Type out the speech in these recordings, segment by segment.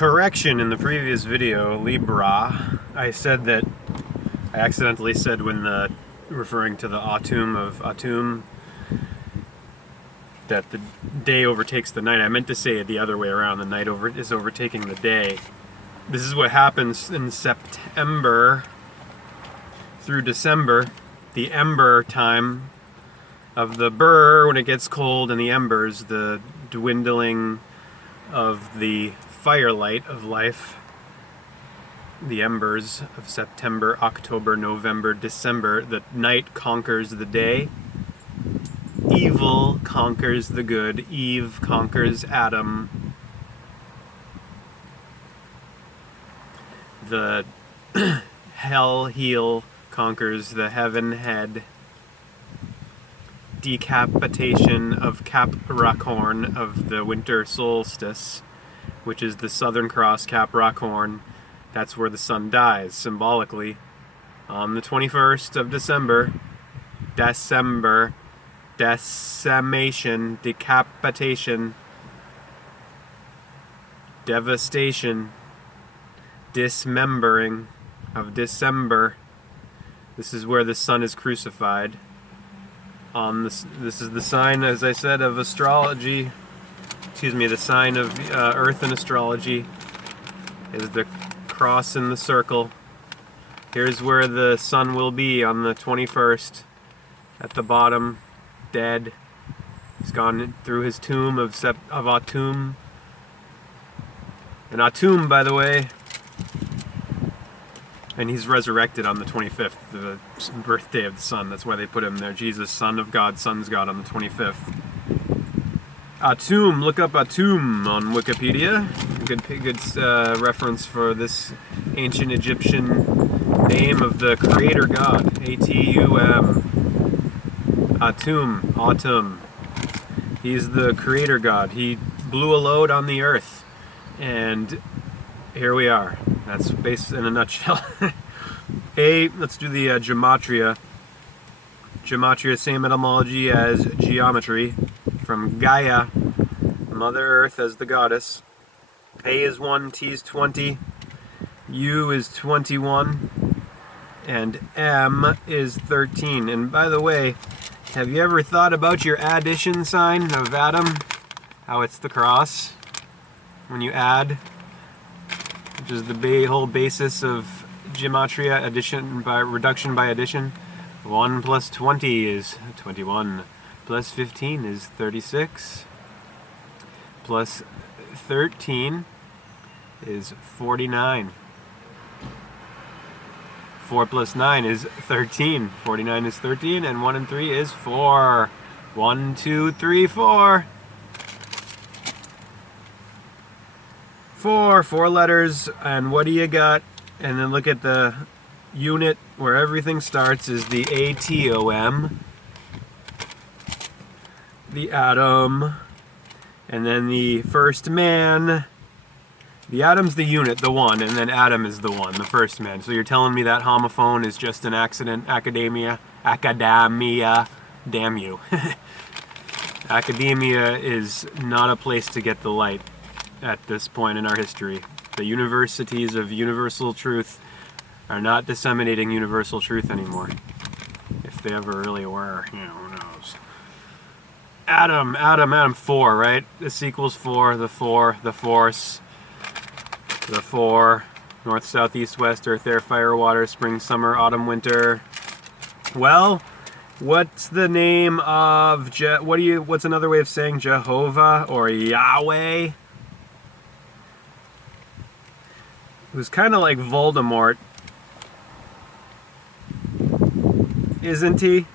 Correction, in the previous video, Libra, I accidentally said referring to the Autumn of Atum, that the day overtakes the night. I meant to say it the other way around, the night is overtaking the day. This is what happens in September through December, the ember time of the burr, when it gets cold, and the embers, the dwindling of the firelight of life, the embers of September, October, November, December. The night conquers the day. Evil conquers the good. Eve conquers Adam. The hell heel conquers the heaven head. Decapitation of Capricorn of the winter solstice, which is the Southern Cross Capricorn. That's where the sun dies, symbolically. On the 21st of December, decimation, decapitation, devastation, dismembering of December. This is where the sun is crucified. This is the sign, as I said, of astrology. The sign of Earth in astrology is the cross in the circle. Here's where the sun will be on the 21st, at the bottom, dead. He's gone through his tomb of Atum. And Atum, by the way, and he's resurrected on the 25th, the birthday of the sun. That's why they put him there. Jesus, Son of God, Son's God, on the 25th. Atum, look up Atum on Wikipedia. Good reference for this ancient Egyptian name of the creator god. A-T-U-M. Atum, Autumn. He's the creator god. He blew a load on the earth, and here we are. That's based in a nutshell. Let's do the gematria. Gematria, same etymology as geometry, from Gaia, Mother Earth as the goddess. A is 1, T is 20, U is 21, and M is 13. And by the way, have you ever thought about your addition sign of Adam? How it's the cross when you add, which is the whole basis of gematria, reduction by addition. 1 plus 20 is 21, plus 15 is 36, plus 13 is 49. 4 plus 9 is 13. 49 is 13, and 1 and 3 is 4. 1, 2, 3, 4. 4 letters, and what do you got? And then look at the unit where everything starts is the atom, the atom, and then the first man. The atom's the unit, the one, and then Adam is the one, the first man. So you're telling me that homophone is just an accident? Academia, damn you. Academia is not a place to get the light at this point in our history. The universities of universal truth are not disseminating universal truth anymore. If they ever really were, who knows. Atom, 4, right? This equals 4, the force, the 4, north, south, east, west, earth, air, fire, water, spring, summer, autumn, winter. Well, what's the name of, what's another way of saying Jehovah or Yahweh? Who's kind of like Voldemort, isn't he?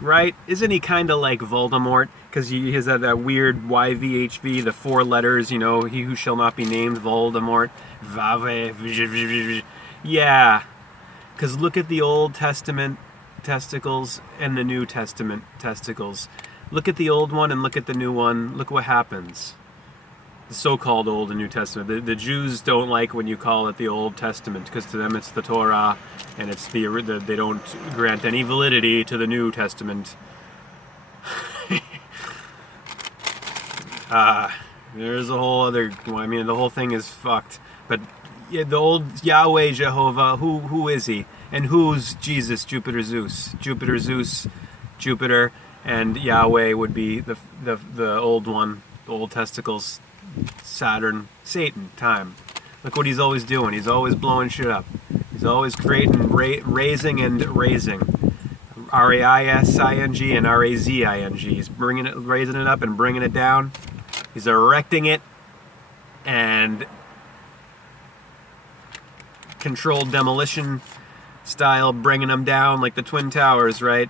Right? Isn't he kind of like Voldemort? Because he has that weird YVHV, the 4 letters, he who shall not be named, Voldemort. Yeah. Because look at the Old Testament testicles and the New Testament testicles. Look at the old one and look at the new one. Look what happens. The so-called Old and New Testament. The Jews don't like when you call it the Old Testament, because to them it's the Torah, and it's they don't grant any validity to the New Testament. There's a whole other. Well, I mean, the whole thing is fucked. But yeah, the old Yahweh Jehovah. Who is he? And who's Jesus? Jupiter Zeus. Jupiter Zeus. Jupiter and Yahweh would be the old one. The old testicles. Saturn. Satan. Time. Look what he's always doing. He's always blowing shit up. He's always creating, raising, and raising. R-A-I-S-I-N-G and R-A-Z-I-N-G. He's raising it up and bringing it down. He's erecting it and controlled demolition style, bringing them down like the Twin Towers, right?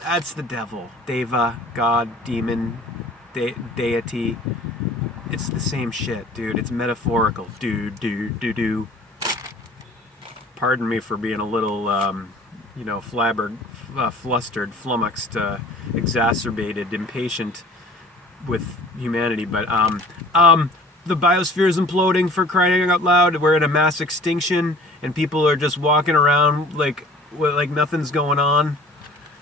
That's the devil. Deva, God, demon, deity. It's the same shit, dude. It's metaphorical. Do. Pardon me for being a little, flustered, flummoxed, exacerbated, impatient with humanity. But the biosphere is imploding, for crying out loud. We're in a mass extinction, and people are just walking around like nothing's going on.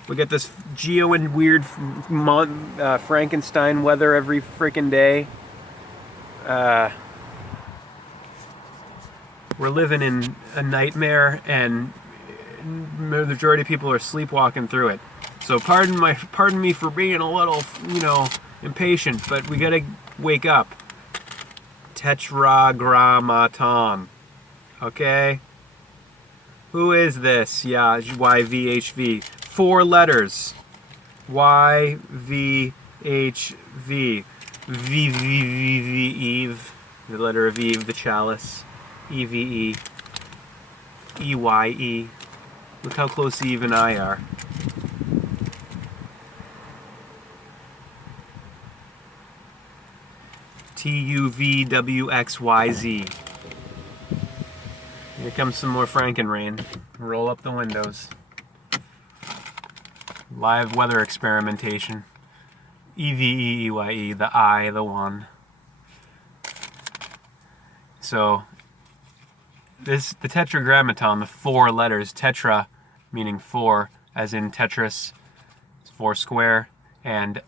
We get this geo and weird Frankenstein weather every freaking day. We're living in a nightmare, and the majority of people are sleepwalking through it. So pardon me for being a little, impatient, but we gotta wake up. Tetragrammaton. Okay? Who is this? Yeah, YVHV. 4 letters. YVHV. Eve. The letter of Eve, the chalice. EVE. EYE. Look how close Eve and I are. TUVWXYZ. Here comes some more Frankenrain. Roll up the windows. Live weather experimentation. EVEEYE, the I, the one. So, the tetragrammaton, the 4 letters, tetra meaning 4, as in Tetris, it's 4 square, and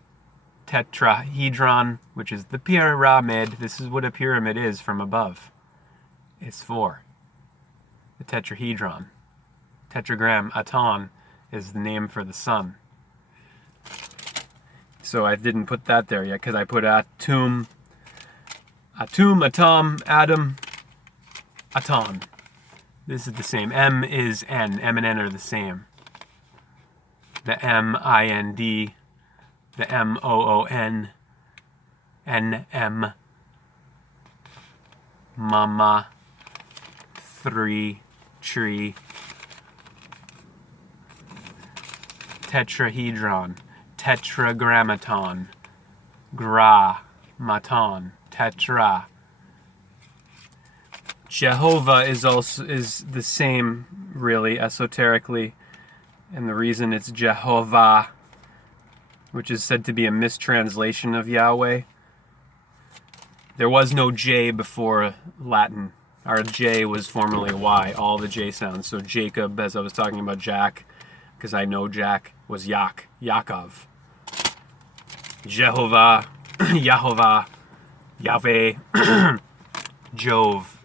tetrahedron, which is the pyramid. This is what a pyramid is from above. It's 4. The tetrahedron. Tetragrammaton is the name for the sun. So I didn't put that there yet because I put atom, atom, atom, aton. This is the same. M is N. M and N are the same. The M-I-N-D, the M-O-O-N, N-M, mama, 3, tree, tetrahedron, tetragrammaton, grammaton, tetra. Jehovah is the same, really, esoterically, and the reason it's Jehovah, which is said to be a mistranslation of Yahweh. There was no J before Latin. Our J was formerly a Y, all the J sounds. So Jacob, as I was talking about Jack, because I know Jack, was Yaakov. Jehovah, Yahovah, Yahweh, Jove.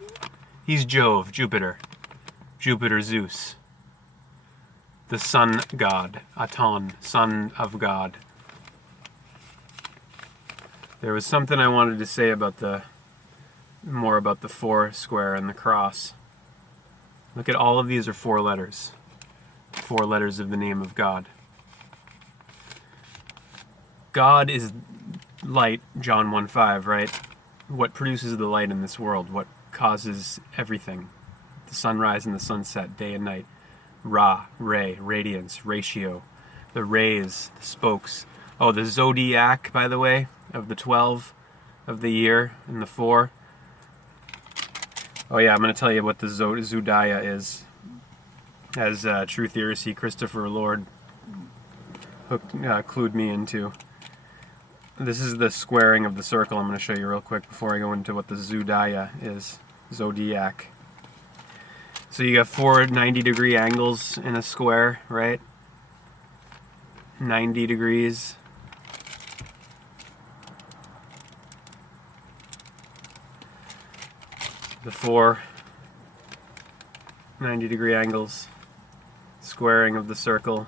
He's Jove, Jupiter. Jupiter, Zeus. The sun god, Aton, son of God. There was something I wanted to say about more about the 4 square and the cross. Look at all of these are 4 letters. 4 letters of the name of God. God is light, John 1:5, right? What produces the light in this world? What causes everything? The sunrise and the sunset, day and night. Ra, ray, radiance, ratio. The rays, the spokes. Oh, the zodiac, by the way, of the 12 of the year and the 4. Oh yeah, I'm going to tell you what the Zodiah is. As True Theory Christopher Lord clued me into. This is the squaring of the circle. I'm going to show you real quick before I go into what the Zodiah is. Zodiac. So you got 4 90-degree angles in a square, right? 90 degrees. the 4 90-degree angles, squaring of the circle,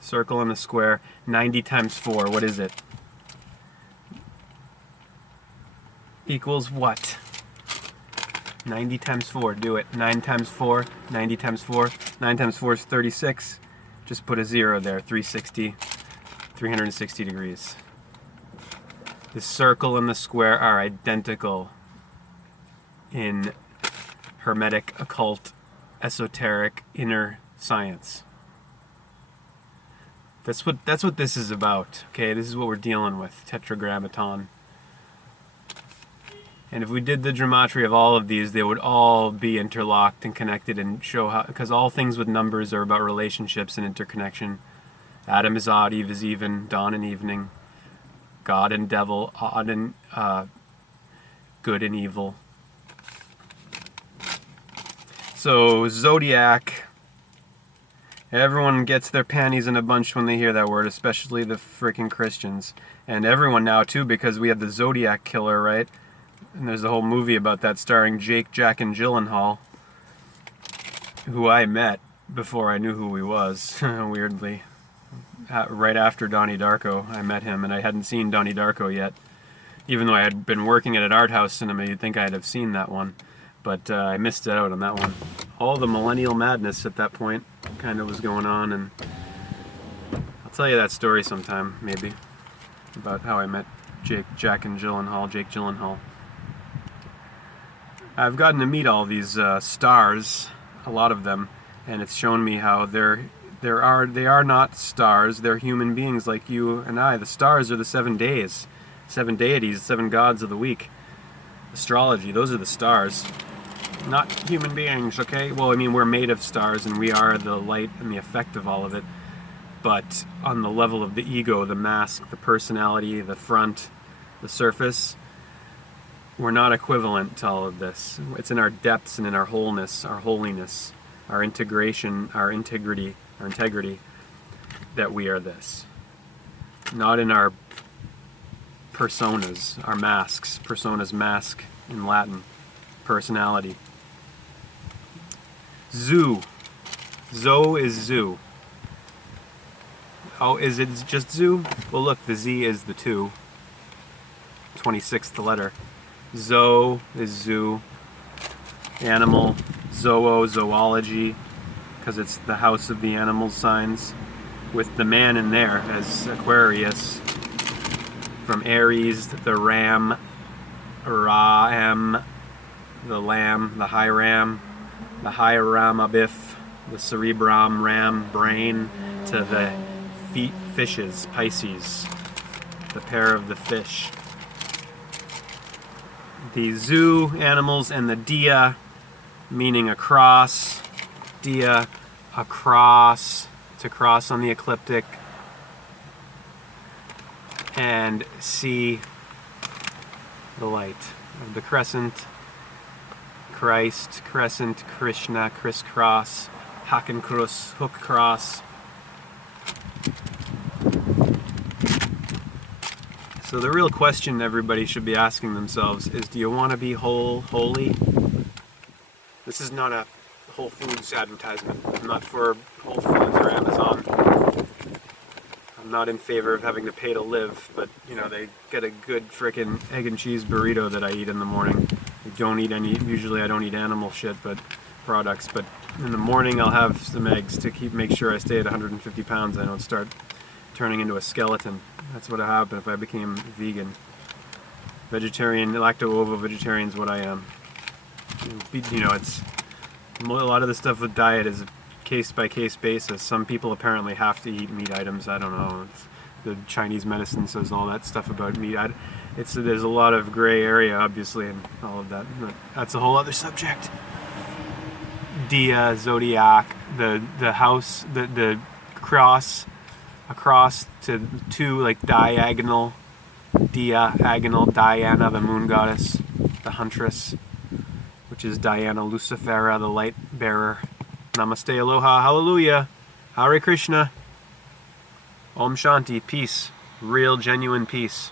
circle and a square. 90 times 4, what is it? Equals what? 90 times 4, do it. 9 times 4, 90 times 4. 9 times 4 is 36. Just put a 0 there, 360 degrees. The circle and the square are identical in Hermetic, occult, esoteric, inner science. That's what this is about. Okay, this is what we're dealing with. Tetragrammaton. And if we did the gematria of all of these, they would all be interlocked and connected and show how, because all things with numbers are about relationships and interconnection. Adam is odd, Eve is even, dawn and evening, God and devil, odd and good and evil. So, zodiac. Everyone gets their panties in a bunch when they hear that word, especially the freaking Christians. And everyone now, too, because we have the Zodiac Killer, right? And there's a whole movie about that starring Jack and Gyllenhaal, who I met before I knew who he was, weirdly. Right after Donnie Darko, I met him, and I hadn't seen Donnie Darko yet. Even though I had been working at an art house cinema, you'd think I'd have seen that one. But I missed out on that one. All the millennial madness at that point kind of was going on, and I'll tell you that story sometime, maybe, about how I met Jack and Gyllenhaal, Jake Gyllenhaal. I've gotten to meet all these stars, a lot of them, and it's shown me how they are not stars, they're human beings like you and I. The stars are the 7 days, 7 deities, 7 gods of the week. Astrology, those are the stars. Not human beings, okay? Well, I mean, we're made of stars and we are the light and the effect of all of it. But on the level of the ego, the mask, the personality, the front, the surface, we're not equivalent to all of this. It's in our depths and in our wholeness, our holiness, our integration, our integrity that we are this. Not in our personas, our masks. Personas, mask in Latin. Personality. Zoo. Zo is zoo. Oh, is it just zoo? Well, look, the Z is the 2. 26th letter. Zo is zoo. Animal. Zoology, because it's the house of the animal signs, with the man in there as Aquarius. From Aries, the ram, Ra-am, the lamb, the high ram, the high ramabif, the cerebrum ram, brain, to the fishes, Pisces, the pair of the fish. The zoo animals and the dia, meaning across, dia, across, to cross on the ecliptic, and see the light of the crescent, Christ, crescent, Krishna, crisscross, Hakenkreuz, hook cross. So the real question everybody should be asking themselves is, do you want to be holy? This is not a Whole Foods advertisement. I'm not for Whole Foods or Amazon. I'm not in favor of having to pay to live, but you know, they get a good frickin' egg and cheese burrito that I eat in the morning. Usually I don't eat animal shit, but products, but in the morning I'll have some eggs to make sure I stay at 150 pounds. I don't start turning into a skeleton. That's what would happen if I became vegan. Vegetarian, lacto-ovo vegetarian is what I am. You know, it's a lot of the stuff with diet is a case-by-case basis. Some people apparently have to eat meat items. I don't know. The Chinese medicine says all that stuff about meat. There's a lot of gray area, obviously, and all of that. But that's a whole other subject. Dia, zodiac, the house, the cross, across to 2, like diagonal. Diagonal, Diana, the moon goddess, the huntress, which is Diana Lucifera, the light bearer. Namaste, aloha, hallelujah, Hare Krishna, Om Shanti, peace, real, genuine peace.